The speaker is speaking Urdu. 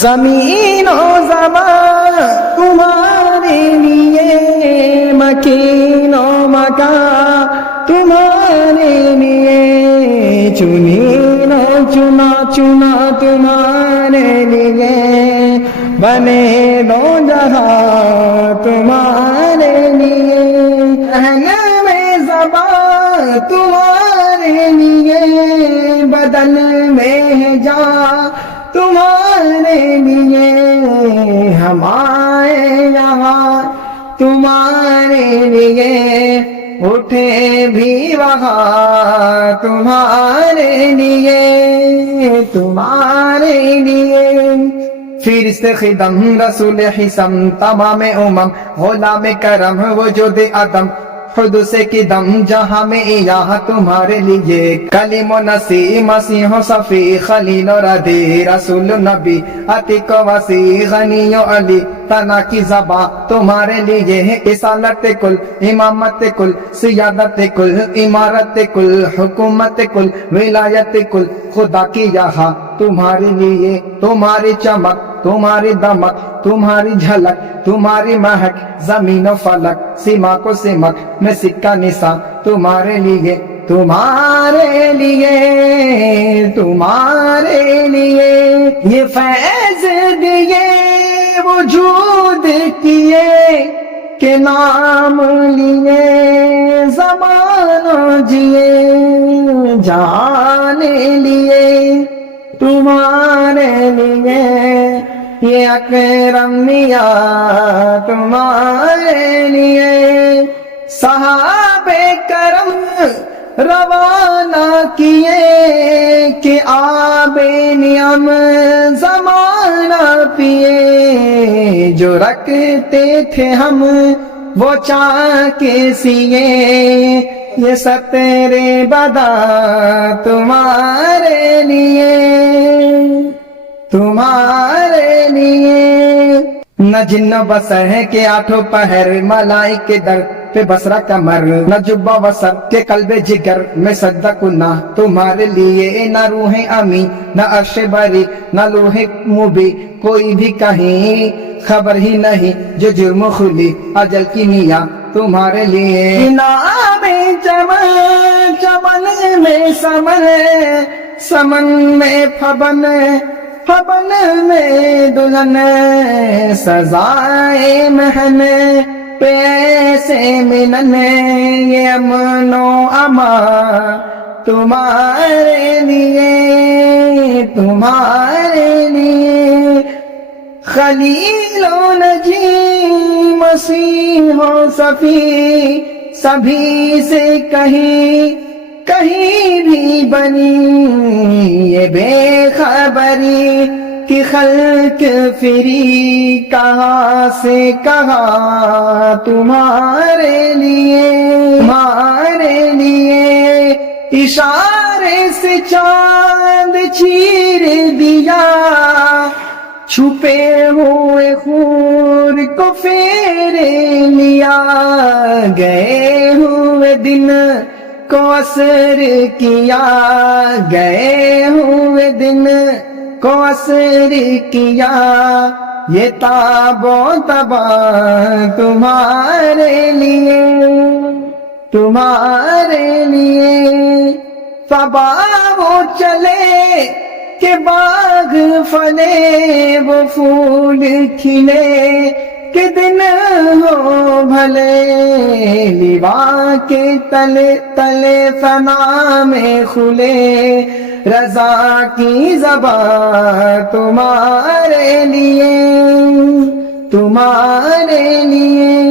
زمین و زمان تمہارے لیے، مکین و مکان تمہارے لیے، چنین و چنا چنا تمہارے لیے، بنے دو جہاں تمہارے لیے، اہل میں زبان تمہارے لیے، بدن میں جان تمہارے لیے، ہمارے یہاں تمہارے لیے، اٹھے بھی وہاں تمہارے لیے، تمہارے لیے۔ فہرست خدم رسول حسم تمام امم، غلام کرم وجود عدم، حدث کی دم جہاں میں یہاں تمہارے لیے، کلیم و نصیح مسیح و صفی، خلیل و ردی رسول نبی، عتیق و وسیع غنی و علی، تنا کی زباں تمہارے لیے، اصالت کل، امامت کل، سیادت کل، امارت کل، حکومت کل، ولایت کل، خدا کی یہاں تمہارے لیے، تمہاری چمک، تمہاری دمک، تمہاری جھلک، تمہاری مہک، زمین و فلک، سیما کو سمک میں سکہ نسا تمہارے لیے، تمہارے لیے، تمہارے لیے، یہ فیض دیے وجود کیے کہ نام لیے، زمانہ جیے جانے لیے، تمہارے لیے، یہ اکرم میاں تمہارے لیے، صحابہ کرم روانہ کیے کہ آب نعم زمانہ پیے، جو رکھتے تھے ہم وہ چاہ کے سیے، یہ ستر بدا تمہارے لیے، تمہارے لیے، نہ جن بس ہے کہ آٹھوں پہر ملائکے در پہ بسرا کمر، نہ جبہ وسر کے قلب جگر میں سجدہ کنا تمہارے لیے، نہ روح امی، نہ عرش بری، نہ لوح مبی، کوئی بھی کہیں خبر ہی نہیں، جو جرم خلی اجل کی میاں تمہارے لیے، نام چمن چمن میں سمن، سمن میں پھبن، پھبن میں دلہن، سزائے محن پیسے ملن، یہ امن و امان تمہارے لیے، تمہارے لیے، خلیل و نجی مسیح و صفی، سبھی سے کہیں کہیں بھی بنی یہ بے خبری کہ خلق فری کہاں سے کہاں تمہارے لیے، تمہارے لیے، اشارے سے چاند چیر دیا، چھپے ہوئے خور کو پھیرے لیا، گئے ہوئے دن کو عصر کیا، گئے ہوئے دن کو عصر کیا، یہ تاب و تبا تمہارے لیے، تمہارے لیے، تبا وہ چلے کہ باغ پھلے، وہ پھول کھلے کہ دن ہو بھلے، لیوا کے تلے تلے فنا میں کھلے، رضا کی زبان تمہارے لیے، تمہارے لیے،